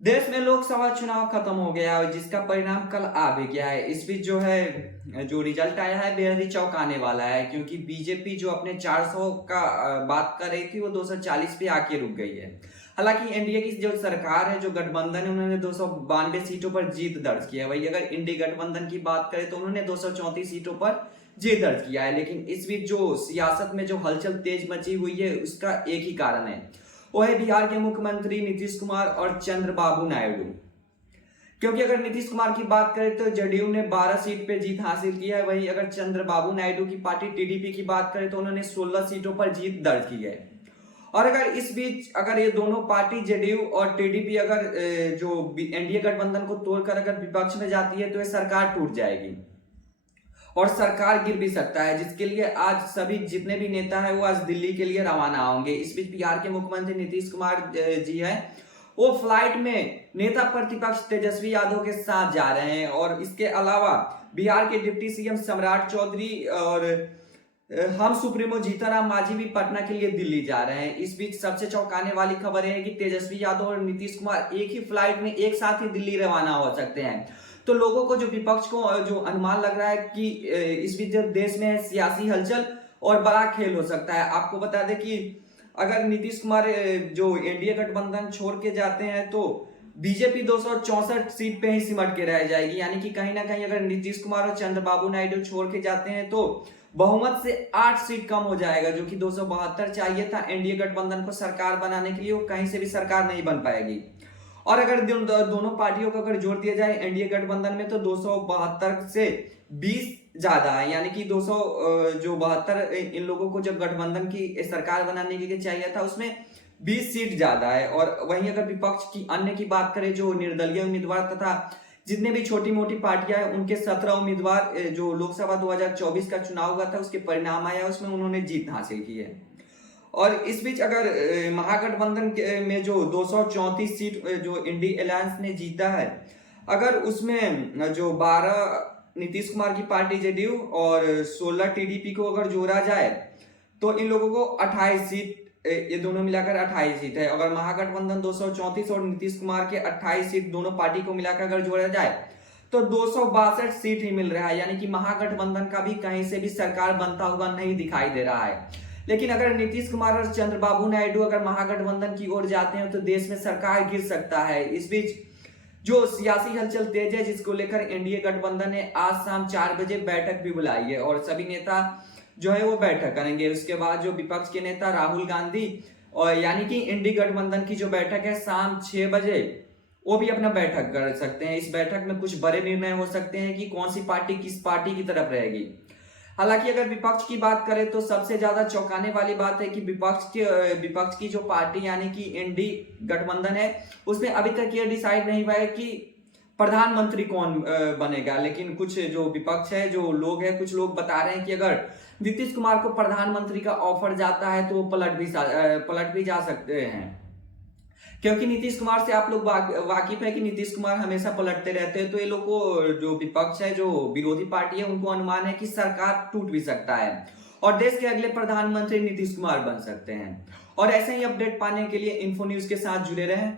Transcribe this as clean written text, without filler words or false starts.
देश में लोकसभा चुनाव खत्म हो गया और जिसका परिणाम कल आ भी गया है। इस बीच जो रिजल्ट आया है बेहद ही चौंकाने वाला है, क्योंकि बीजेपी जो अपने 400 का बात कर रही थी वो 240 पे आके रुक गई है। हालांकि एनडीए की जो सरकार है, जो गठबंधन है, उन्होंने 292 सीटों पर जीत दर्ज किया है। वही अगर इंडी गठबंधन की बात करें तो उन्होंने 234 सीटों पर जीत दर्ज किया है। लेकिन इस बीच जो सियासत में जो हलचल तेज मची हुई है उसका एक ही कारण है, वो है बिहार के मुख्यमंत्री नीतीश कुमार और चंद्रबाबू नायडू। क्योंकि अगर नीतीश कुमार की बात करें तो जदयू ने 12 सीट पे जीत हासिल की है। वहीं अगर चंद्रबाबू नायडू की पार्टी टीडीपी की बात करें तो उन्होंने 16 सीटों पर जीत दर्ज की है। और अगर इस बीच अगर ये दोनों पार्टी जेडीयू और टीडीपी अगर जो एनडीए गठबंधन को तोड़कर अगर विपक्ष में जाती है तो ये सरकार टूट जाएगी और सरकार गिर भी सकता है, जिसके लिए आज सभी जितने भी नेता है वो आज दिल्ली के लिए रवाना होंगे। इस बीच बिहार के मुख्यमंत्री नीतीश कुमार जी है, वो फ्लाइट में नेता प्रतिपक्ष तेजस्वी यादव के साथ जा रहे हैं। और इसके अलावा बिहार के डिप्टी सीएम सम्राट चौधरी और हम सुप्रीमो जीतनराम मांझी भी पटना के लिए दिल्ली जा रहे हैं। इस बीच सबसे चौंकाने वाली खबर है कि तेजस्वी यादव और नीतीश कुमार एक ही फ्लाइट में एक साथ ही दिल्ली रवाना हो सकते हैं। तो लोगों को, जो विपक्ष को जो अनुमान लग रहा है कि इस बीच देश में सियासी हलचल और बड़ा खेल हो सकता है। आपको बता दें कि अगर नीतीश कुमार जो एनडीए गठबंधन छोड़ के जाते हैं तो बीजेपी 264 सीट पे ही सिमट के रह जाएगी। यानी कि कहीं ना कहीं अगर नीतीश कुमार और चंद्रबाबू नायडू छोड़ के जाते हैं तो बहुमत से 8 सीट कम हो जाएगा, जो कि 272 चाहिए था एनडीए गठबंधन को सरकार बनाने के लिए, वो कहीं से भी सरकार नहीं बन पाएगी। और अगर दोनों पार्टियों को अगर जोड़ दिया जाए एनडीए गठबंधन में तो 272 से 20 ज्यादा है। यानी कि 200 जो 72 इन लोगों को जब गठबंधन की सरकार बनाने के लिए चाहिए था उसमें 20 सीट ज्यादा है। और वहीं अगर विपक्ष की अन्य की बात करें, जो निर्दलीय उम्मीदवार तथा जितने भी छोटी मोटी पार्टियां हैं उनके 17 उम्मीदवार जो लोकसभा 2024 का चुनाव हुआ था उसके परिणाम आया, उसमें उन्होंने जीत हासिल की है। और इस बीच अगर महागठबंधन में जो 234 सीट जो इंडी अलायंस ने जीता है, अगर उसमें जो 12 नीतीश कुमार की पार्टी जेडीयू और 16 टीडीपी को अगर जोड़ा जाए तो इन लोगों को 28 सीट, ये दोनों मिलाकर 28 सीट है। अगर महागठबंधन 234 और नीतीश कुमार के 28 सीट दोनों पार्टी को मिलाकर अगर जोड़ा जाए तो 262 सीट ही मिल रहा है। यानी कि महागठबंधन का भी कहीं से भी सरकार बनता हुआ नहीं दिखाई दे रहा है। लेकिन अगर नीतीश कुमार और चंद्रबाबू नायडू अगर महागठबंधन की ओर जाते हैं तो देश में सरकार गिर सकता है। इस बीच जो सियासी हलचल तेज है, जिसको लेकर एनडीए गठबंधन ने आज शाम 4 बजे बैठक भी बुलाई है और सभी नेता जो है वो बैठक करेंगे। उसके बाद जो विपक्ष के नेता राहुल गांधी और यानी कि इंडी गठबंधन की जो बैठक है शाम 6 बजे, वो भी अपना बैठक कर सकते हैं। इस बैठक में कुछ बड़े निर्णय हो सकते हैं कि कौन सी पार्टी किस पार्टी की तरफ रहेगी। हालांकि अगर विपक्ष की बात करें तो सबसे ज्यादा चौंकाने वाली बात है कि विपक्ष की जो पार्टी यानी कि एनडी गठबंधन है उसमें अभी तक ये डिसाइड नहीं हुआ है कि प्रधानमंत्री कौन बनेगा। लेकिन कुछ जो विपक्ष है, जो लोग हैं, कुछ लोग बता रहे हैं कि अगर नीतीश कुमार को प्रधानमंत्री का ऑफर जाता है तो वो पलट भी जा सकते हैं। क्योंकि नीतीश कुमार से आप लोग वाकिफ है कि नीतीश कुमार हमेशा पलटते रहते हैं। तो ये लोग को, जो विपक्ष है, जो विरोधी पार्टी है, उनको अनुमान है कि सरकार टूट भी सकता है और देश के अगले प्रधानमंत्री नीतीश कुमार बन सकते हैं। और ऐसे ही अपडेट पाने के लिए इन्फो न्यूज के साथ जुड़े रहें।